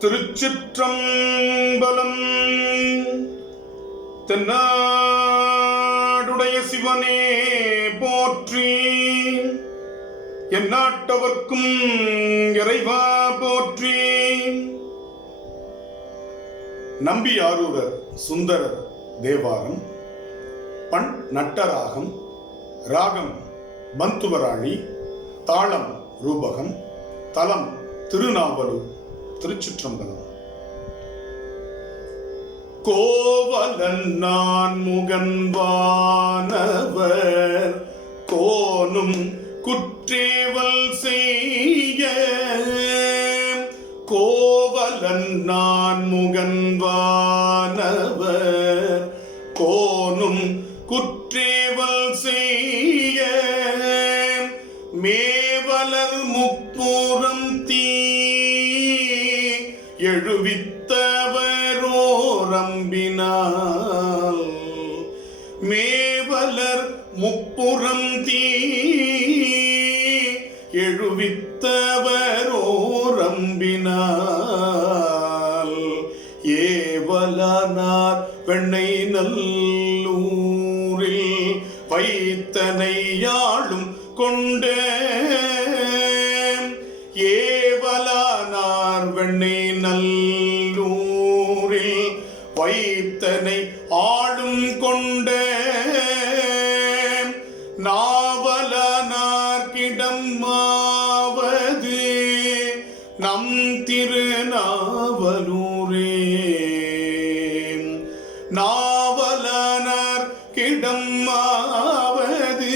திருச்சிற்றம்பலம். தென்னாடுடைய சிவனே போற்றி, எந்நாட்டவர்க்கும் இறைவா போற்றி. நம்பியாரூரர் சுந்தரர் தேவாரம். பண் நட்டராகம், ராகம் பந்துவராளி, தாளம் ரூபகம், தலம் திருநாவலூர். திருச்சிற்றம்பலம். கோவலன் நான் முகன்வானவர் கோனும் குற்றேவல் செய்ய, கோவலன் நான் முகன்வானவர் கோனும் குற்றேவல் செய்ய, மேவலர் முப்புறம் தீ எழுவித்தவரோரம்பினால், மேவலர் முப்புறம் தீ எழுவித்தவரோரம்பினால், ஏவலனார் வெண்ணை நல்லூரில் வைத்தனையாளும் கொண்ட, ஏவலனார் வெண்ணை நல்லூரில் வைத்தனை ஆளும் கொண்ட, நாவலனார் கிடமாவது நம் திருநாவலூரே, நாவலனார் கிடமாவது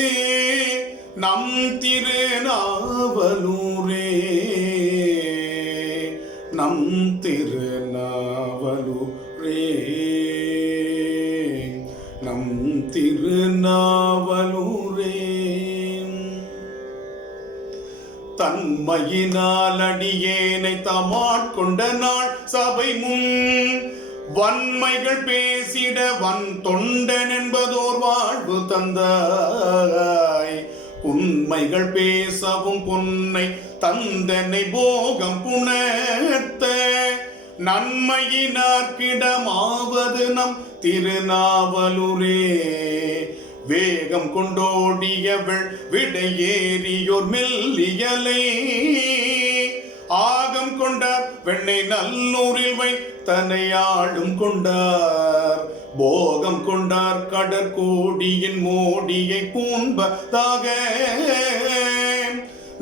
நம் திருநாவலூரே, நம் திருநாவலூரே, நம் திருநாவலூரே. தன்மையினால் அடியேனை தமாட்கொண்ட நாள் சபை முன் வன்மைகள் பேசிட வன் தொண்டன் என்பதோர் வாழ்வு தந்தாய், உண்மைகள் பேசவும் பொன்னை தந்தனை போகம் புணர்த்த, நன்மையினார்க்கிடமாவது நம் திருநாவலூரே, வேகம் கொண்டோடியவள் விடையேறியோர் மெல்லியலை, ஆகம் கொண்டார் வெண்ணை நல்லூரில் வைத்தனையாளும் கொண்டார், போகம் கொண்டார் கடற்கோடியின் மோடியை பூண்பதாக,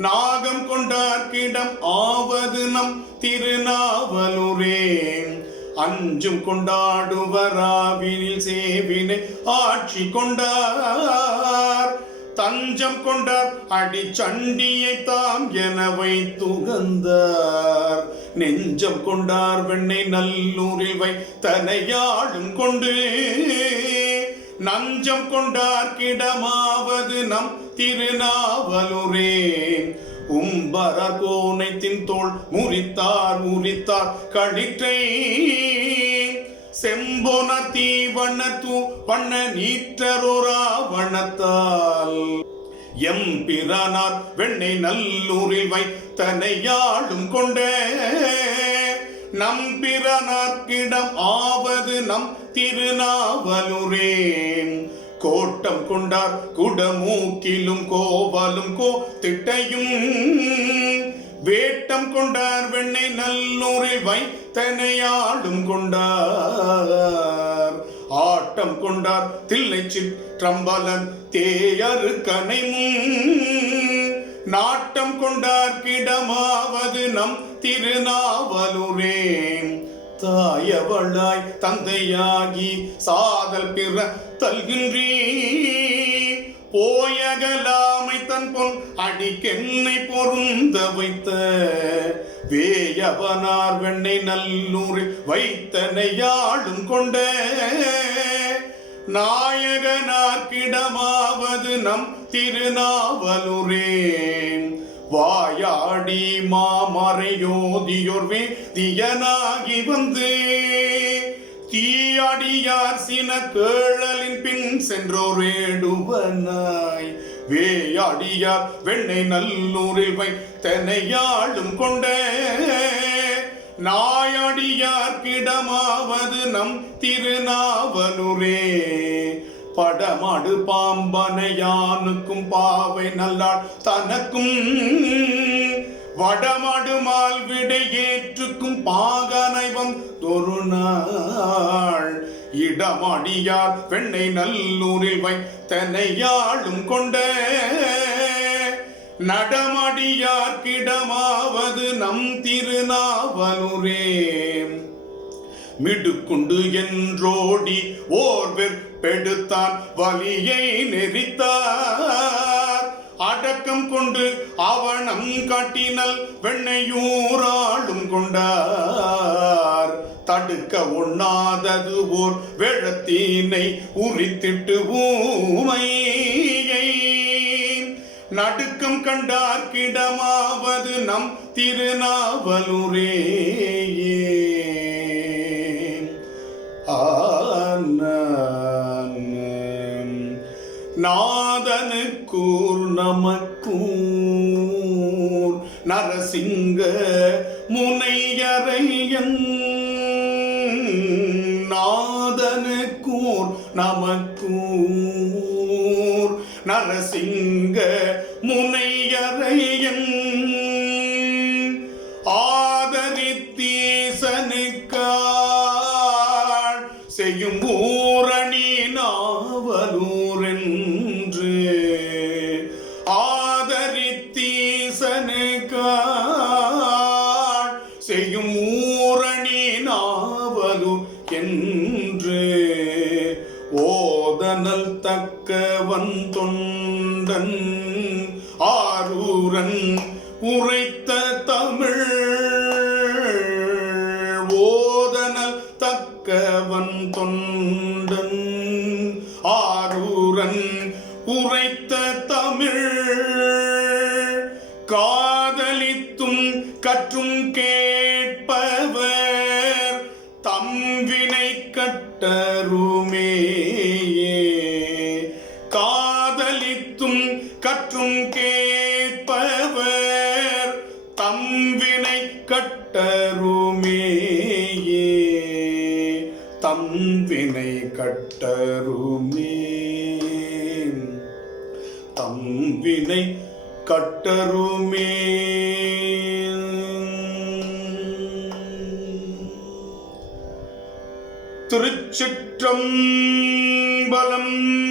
நாகம் கொண்டார்க்கிடம் ஆவது நம் திருநாவலூரே, அஞ்சும் கொண்டாடுவராவினில் சேவினை ஆட்சி கொண்டார், தஞ்சம் கொண்டார் அடி சண்டியை தாம் என வைத்துகந்தார், நெஞ்சம் கொண்டார் வெண்ணை நல்லூரில் வைத்தனையாளும் கொண்டு, நஞ்சம் கொண்டார் கிடமாவது நம் திருநாவலூரே, உம்பரர் கோனைத்தின் தோள் முறித்தார் முறித்தார் களிற்றை, செம்பொனர் தீவண்ண தூ வண்ண நீற்றரோராவணத்தால், எம்பிரானார் வெண்ணை நல்லூரில் வைத்தனையாளும் கொண்ட, நம்பிரானார்க்கிடம் ஆவது நம் திருநாவலூரே, கோட்டம் கொண்டார் குடமூக்கிலும் கோவலும் கோ திட்டையும், வேட்டம் கொண்டார் வெண்ணை நல்லூரில் வைத்தனையாளும் கொண்டார், ஆட்டம் கொண்டார் தில்லை சிற்றம்பலன் தேயரு கனைமும், நாட்டம் கொண்டார் கிடமாவது நம் திருநாவலூரே, தாயவளாய் தந்தையாகி சாதல் பிற தல்கின்றீ, போயகலாமை தன் பொன் அடிக்கென்னை பொருந்த வைத்த, வேயவனார் வெண்ணை நல்லூரில் வைத்தனையாளும் கொண்ட, நாயகனார்க்கிடமாவது நம் திருநாவலூரே, வாயாடி மாமறையோதியோர் வேதியனாகி வந்து, தீயடியார் சின கேழலின் பின் சென்றோர் வேடுவனாய், வேயாடியார் வெண்ணை நல்லூரில் வைத்தனையாளும் கொண்ட, நாயடியார்க்கிடமாவது நம் திருநாவலூரே. படமாடு பாம்பனையானுக்கும் பாவை நல்லாள் தனக்கும் வடமாடு மால் விடை ஏற்றுக்கும் பாகனைவம் தொருநாள் இடமடியார் வெண்ணை நல்லூரில் வைத்தனையாளும் கொண்ட நடமடியார்க்கிடமாவது நம் திருநாவலூரே. மிடுக்குண்டு என்றோடி ஓர் வெற்பெடுத்தான் வலியை நெறித்தார். அடக்கம் கொண்டு அவனம் காட்டினல் வெண்ணையூராளும் கொண்டார். தடுக்க ஒண்ணாதது ஓர் வெள்ளத்தீனை உரித்திட்டு ஊமையை நடுக்கம் கண்டார்க்கிடமாவது நம் திருநாவலூரே. நாதனுக்கூர் நமக்கூர் நரசிங்க முனையரையன். நாதனுக்கூர் நமக்கூர் நரசிங்க முனையரையன். ஆதரித்தீசனுக்காள் செய்யும் ஊரணி நாவலூரென்று. ஆதரித்தீசனுக்காள் செய்யும் ஊரணி நாவலூர் என்று. ஓதனல் தக்கவன் தொண்டன் ஆரூரன் உரைத்த தமிழ். ஓதனல் தக்கவன் தொண்டன் ஆரூரன் உரைத்த தமிழ். காதலித்தும் கற்றும் கேட்பவர் தம்வினை கட்டருமே. காதலித்தும் கற்றும் கேட்பவர் தம்வினை கட்டருமே. தம்வினை கட்டருமே. தம்வினை கட்டருமே. திருச்சிற்றம்பலம்.